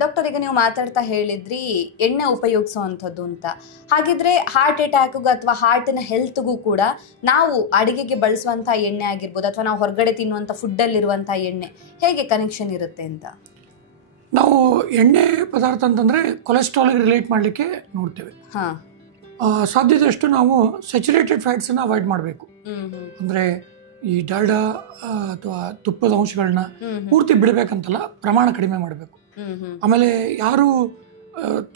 Doctor, ಈಗ ನೀವು ಮಾತಾಡ್ತಾ ಹೇಳಿದ್ರಿ ಎಣ್ಣೆ ಉಪಯೋಗಿಸುವಂಥದ್ದು ಅಂತ. ಹಾಗಿದ್ರೆ ಹಾರ್ಟ್ ಅಟ್ಯಾಕ್ಗೂ ಅಥವಾ ಹಾರ್ಟಿನ ಹೆಲ್ತ್ಗೂ ಕೂಡ ನಾವು ಅಡಿಗೆಗೆ ಬಳಸುವಂಥ ಎಣ್ಣೆ ಆಗಿರ್ಬೋದು ಅಥವಾ ನಾವು ಹೊರಗಡೆ ತಿನ್ನುವಂಥ ಫುಡ್ಡಲ್ಲಿರುವಂಥ ಎಣ್ಣೆ ಹೇಗೆ ಕನೆಕ್ಷನ್ ಇರುತ್ತೆ ಅಂತ? ನಾವು ಎಣ್ಣೆ ಪದಾರ್ಥ ಅಂತಂದರೆ ಕೊಲೆಸ್ಟ್ರಾಲ್ಗೆ ರಿಲೇಟ್ ಮಾಡಲಿಕ್ಕೆ ನೋಡ್ತೇವೆ. ಸಾಧ್ಯದಷ್ಟು ನಾವು ಸ್ಯಾಚುರೇಟೆಡ್ ಫ್ಯಾಟ್ಸನ್ನು ಅವಾಯ್ಡ್ ಮಾಡಬೇಕು. ಅಂದರೆ ಈ ಡಾಲ್ಡಾ ಅಥವಾ ತುಪ್ಪದ ಅಂಶಗಳನ್ನ ಪೂರ್ತಿ ಬಿಡಬೇಕಂತಲ್ಲ, ಪ್ರಮಾಣ ಕಡಿಮೆ ಮಾಡಬೇಕು. ಆಮೇಲೆ ಯಾರು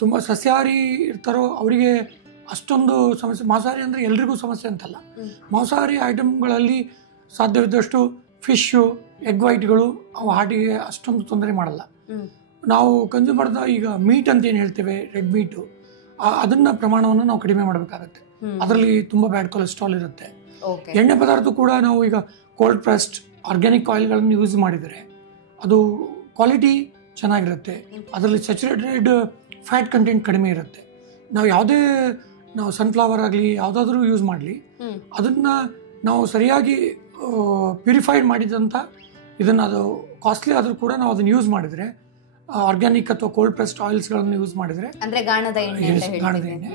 ತುಂಬ ಸಸ್ಯಾಹಾರಿ ಇರ್ತಾರೋ ಅವರಿಗೆ ಅಷ್ಟೊಂದು ಸಮಸ್ಯೆ. ಮಾಂಸಾಹಾರಿ ಅಂದರೆ ಎಲ್ರಿಗೂ ಸಮಸ್ಯೆ ಅಂತಲ್ಲ. ಮಾಂಸಾಹಾರಿ ಐಟಮ್ಗಳಲ್ಲಿ ಸಾಧ್ಯವಿದ್ದಷ್ಟು ಫಿಶ್ಶು, ಎಗ್ ವೈಟ್ಗಳು ಅವು ಹಾರ್ಟಿಗೆ ಅಷ್ಟೊಂದು ತೊಂದರೆ ಮಾಡಲ್ಲ. ನಾವು ಕನ್ಸ್ಯೂಮ್ ಮಾಡಿದ ಈಗ ಮೀಟ್ ಅಂತ ಏನು ಹೇಳ್ತೇವೆ, ರೆಡ್ ಮೀಟು, ಅದನ್ನ ಪ್ರಮಾಣವನ್ನು ನಾವು ಕಡಿಮೆ ಮಾಡಬೇಕಾಗತ್ತೆ. ಅದರಲ್ಲಿ ತುಂಬ ಬ್ಯಾಡ್ ಕೊಲೆಸ್ಟ್ರಾಲ್ ಇರುತ್ತೆ. ಎಣ್ಣೆ ಪದಾರ್ಥ ಕೂಡ ನಾವು ಈಗ ಕೋಲ್ಡ್ ಪ್ರೆಸ್ಡ್ ಆರ್ಗ್ಯಾನಿಕ್ ಆಯಿಲ್ಗಳನ್ನು ಯೂಸ್ ಮಾಡಿದರೆ ಅದು ಕ್ವಾಲಿಟಿ ಚೆನ್ನಾಗಿರುತ್ತೆ. ಅದರಲ್ಲಿ ಸ್ಯಾಚುರೇಟೆಡ್ ಫ್ಯಾಟ್ ಕಂಟೆಂಟ್ ಕಡಿಮೆ ಇರುತ್ತೆ. ನಾವು ಸನ್ಫ್ಲವರ್ ಆಗಲಿ ಯಾವುದಾದ್ರೂ ಯೂಸ್ ಮಾಡಲಿ, ಅದನ್ನು ನಾವು ಸರಿಯಾಗಿ ಪ್ಯೂರಿಫೈಡ್ ಮಾಡಿದಂಥ ಇದನ್ನು, ಅದು ಕಾಸ್ಟ್ಲಿ ಆದರೂ ಕೂಡ ನಾವು ಅದನ್ನು ಯೂಸ್ ಮಾಡಿದರೆ, ಆರ್ಗ್ಯಾನಿಕ್ ಅಥವಾ ಕೋಲ್ಡ್ ಪ್ರೆಸ್ಡ್ ಆಯಿಲ್ಸ್ಗಳನ್ನು ಯೂಸ್ ಮಾಡಿದರೆ, ಅಂದರೆ ಗಾಣದ ಎಣ್ಣೆ,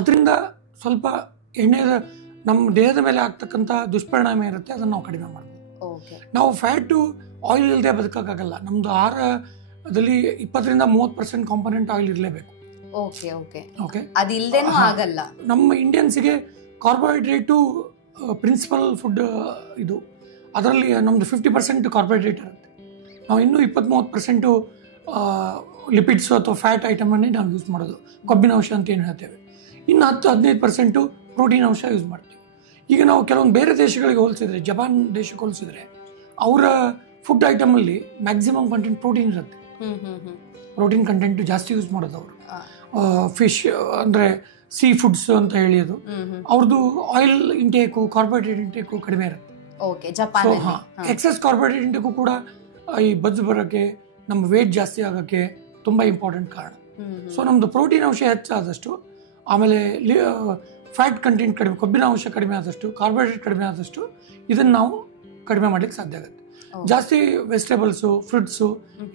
ಅದರಿಂದ ಸ್ವಲ್ಪ ಎಣ್ಣೆಯ ನಮ್ಮ ದೇಹದ ಮೇಲೆ ಆಗ್ತಕ್ಕಂಥ ದುಷ್ಪರಿಣಾಮ ಇರುತ್ತೆ, ಅದನ್ನು ನಾವು ಕಡಿಮೆ ಮಾಡ್ಬೋದು. ನಾವು ಫ್ಯಾಟು ಆಯಿಲ್ ಇಲ್ಲದೆ ಬದುಕೋಕ್ಕಾಗಲ್ಲ. ನಮ್ಮದು ಆಹಾರದಲ್ಲಿ 20-30% ಕಾಂಪೊನೆಂಟ್ ಆಯಿಲ್ ಇರಲೇಬೇಕು. ಆಗಲ್ಲ. ನಮ್ಮ ಇಂಡಿಯನ್ಸಿಗೆ ಕಾರ್ಬೋಹೈಡ್ರೇಟು ಪ್ರಿನ್ಸಿಪಲ್ ಫುಡ್ ಇದು. ಅದರಲ್ಲಿ ನಮ್ಮದು 50% ಕಾರ್ಬೋಹೈಡ್ರೇಟ್ ಇರುತ್ತೆ. ನಾವು ಇನ್ನೂ 20-30% ಲಿಪಿಡ್ಸು ಅಥವಾ ಫ್ಯಾಟ್ ಐಟಮನ್ನೇ ನಾವು ಯೂಸ್ ಮಾಡೋದು, ಕೊಬ್ಬಿನ ಅಂಶ ಅಂತ ಏನು ಹೇಳ್ತೇವೆ. ಇನ್ನು 10-15% ಪ್ರೋಟೀನ್ ಅಂಶ ಯೂಸ್ ಮಾಡ್ತೀವಿ. ಈಗ ನಾವು ಕೆಲವೊಂದು ಬೇರೆ ದೇಶಗಳಿಗೆ ಹೋಲಿಸಿದ್ರೆ, ಜಪಾನ್ ದೇಶಕ್ಕೆ ಹೋಲಿಸಿದ್ರೆ, ಅವರ ಫುಡ್ ಐಟಮಲ್ಲಿ ಮ್ಯಾಕ್ಸಿಮಮ್ ಕಂಟೆಂಟ್ ಪ್ರೋಟೀನ್ ಇರುತ್ತೆ. ಪ್ರೋಟೀನ್ ಕಂಟೆಂಟ್ ಜಾಸ್ತಿ ಯೂಸ್ ಮಾಡೋದು ಅವರು. ಫಿಶ್ ಅಂದರೆ ಸೀ ಫುಡ್ಸ್ ಅಂತ ಹೇಳಿ, ಅದು ಅವ್ರದ್ದು ಆಯಿಲ್ ಇಂಟೇಕು, ಕಾರ್ಬೋಹೈಡ್ರೇಟ್ ಇಂಟೇಕು ಕಡಿಮೆ ಇರುತ್ತೆ. ಎಕ್ಸೆಸ್ ಕಾರ್ಬೋಹೈಡ್ರೇಟ್ ಇಂಟೇಕು ಕೂಡ ಈ ಬಜ್ಜು ಬರೋಕ್ಕೆ, ನಮ್ಮ ವೇಟ್ ಜಾಸ್ತಿ ಆಗೋಕ್ಕೆ ತುಂಬ ಇಂಪಾರ್ಟೆಂಟ್ ಕಾರಣ. ಸೊ ನಮ್ಮದು ಪ್ರೋಟೀನ್ ಅಂಶ ಹೆಚ್ಚಾದಷ್ಟು, ಆಮೇಲೆ ಫ್ಯಾಟ್ ಕಂಟೆಂಟ್ ಕಡಿಮೆ, ಕೊಬ್ಬಿನ ಅಂಶ ಕಡಿಮೆ ಆದಷ್ಟು, ಕಾರ್ಬೋಹೈಡ್ರೇಟ್ ಕಡಿಮೆ ಆದಷ್ಟು ಇದನ್ನು ನಾವು ಕಡಿಮೆ ಮಾಡಲಿಕ್ಕೆ ಸಾಧ್ಯ ಆಗುತ್ತೆ. ಜಾಸ್ತಿ ವೆಜಿಟೇಬಲ್ಸು, ಫ್ರೂಟ್ಸು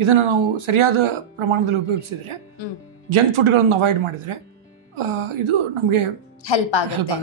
ಇದನ್ನು ನಾವು ಸರಿಯಾದ ಪ್ರಮಾಣದಲ್ಲಿ ಉಪಯೋಗಿಸಿದರೆ, ಜಂಕ್ ಫುಡ್ಗಳನ್ನು ಅವಾಯ್ಡ್ ಮಾಡಿದರೆ ಇದು ನಮಗೆ ಹೆಲ್ಪ್ ಆಗುತ್ತೆ.